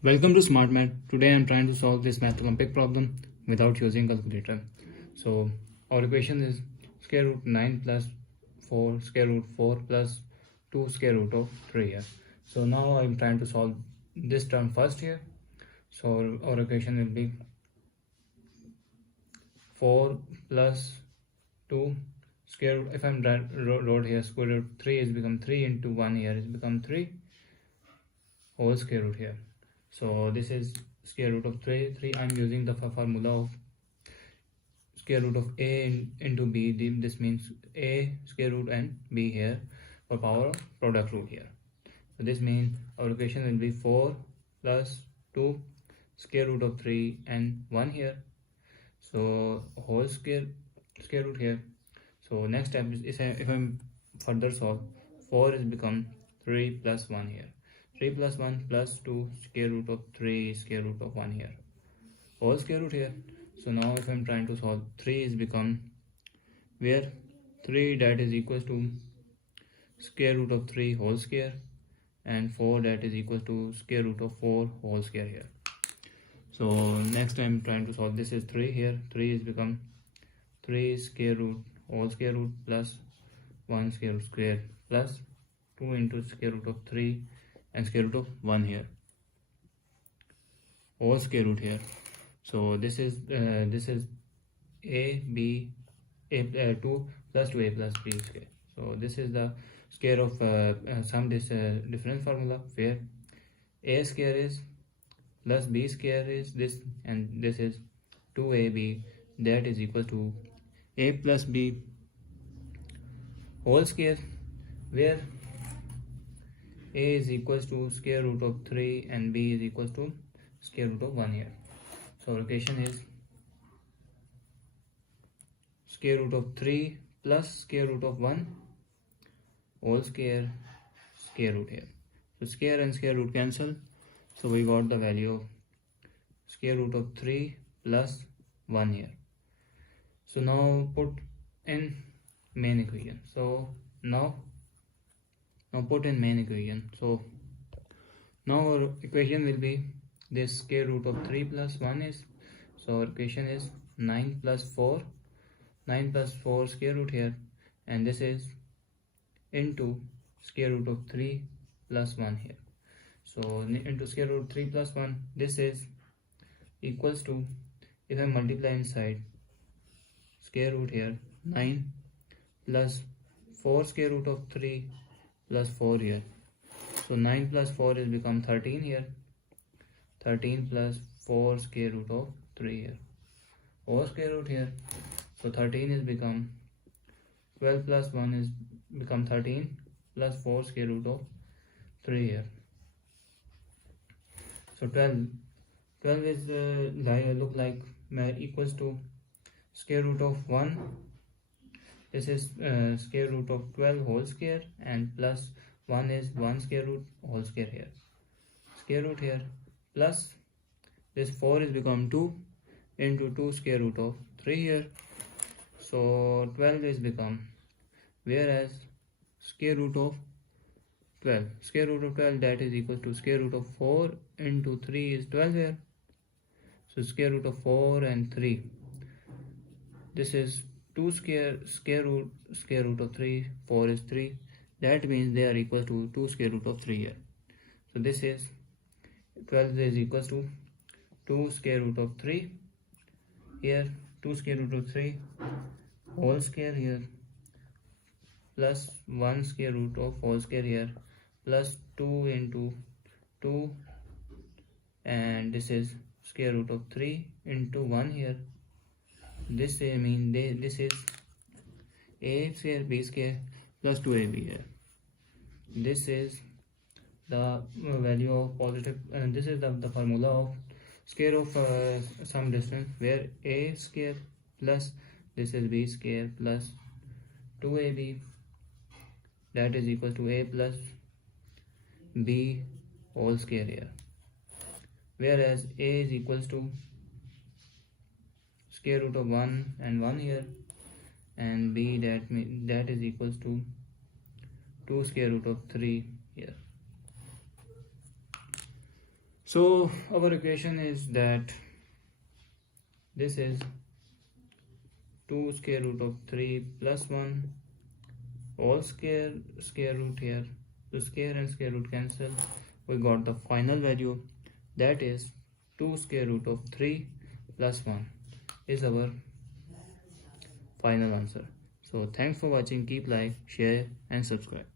Welcome to Smart Math. Today I am trying to solve this math Olympic problem without using calculator. So our equation is square root 9 plus 4 square root 4 plus 2 square root of 3 here. So now I am trying to solve this term first here. So our equation will be 4 plus 2 square root, if I'm wrote here square root 3 is become 3 into 1 here is become 3 whole square root here. So this is square root of 3. I'm using the formula of square root of a into b. This means a square root and b here for power of product rule here. So this means our equation will be 4 plus 2 square root of 3 and 1 here. So whole square root here. So next step is if I'm further solve, 4 is become 3 plus 1 here. 3 plus 1 plus 2 square root of 3 square root of 1 here. Whole square root here. So now if I'm trying to solve, 3 is become where 3 that is equals to square root of 3 whole square and 4 that is equals to square root of 4 whole square here. So next I'm trying to solve, this is 3 here. 3 is become 3 square root whole square root plus 1 square root square plus 2 into square root of 3 and square root of 1 here whole square root here. So this is a b a 2 plus 2a plus b square. So this is the square of sum this difference formula where a square is plus b square is this and this is 2ab that is equal to a plus b whole square where a is equals to square root of 3 and b is equals to square root of 1 here. So our equation is square root of 3 plus square root of 1 whole square root here. So square and square root cancel. So we got the value of square root of 3 plus 1 here. So now put in main equation. So now put in main equation. So now our equation will be this square root of 3 plus 1 is, so our equation is 9 plus 4 square root here, and this is into square root of 3 plus 1 here. So into square root 3 plus 1, this is equals to, if I multiply inside square root here, 9 plus 4 square root of 3 plus 4 here. So 9 plus 4 is become 13 here. 13 plus 4 square root of 3 here. Whole square root here. So 13 is become 12 plus 1 is become 13 plus 4 square root of 3 here. So 12 is look like equals to square root of 1. This is square root of 12 whole square and plus 1 is 1 square root whole square here. Square root here plus this 4 is become 2 into 2 square root of 3 here. So 12 is become, whereas square root of 12 that is equal to square root of 4 into 3 is 12 here. So square root of 4 and 3, this is 2 square root of 3, 4 is 3, that means they are equal to 2 square root of 3 here. So this is 12 is equals to 2 square root of 3 here, 2 square root of 3 whole square here plus 1 square root of whole square here plus 2 into 2 and this is square root of 3 into 1 here. This this is a square b square plus 2ab here. This is the value of positive, and this is the formula of square of some distance where a square plus this is b square plus 2ab that is equal to a plus b whole square here, whereas a is equals to square root of 1 and 1 here and b that is equals to 2 square root of 3 here. So our equation is that this is 2 square root of 3 plus 1 all square root here. So square and square root cancel. We got the final value, that is 2 square root of 3 plus 1 is our final answer. So thanks for watching. Keep like, share and subscribe.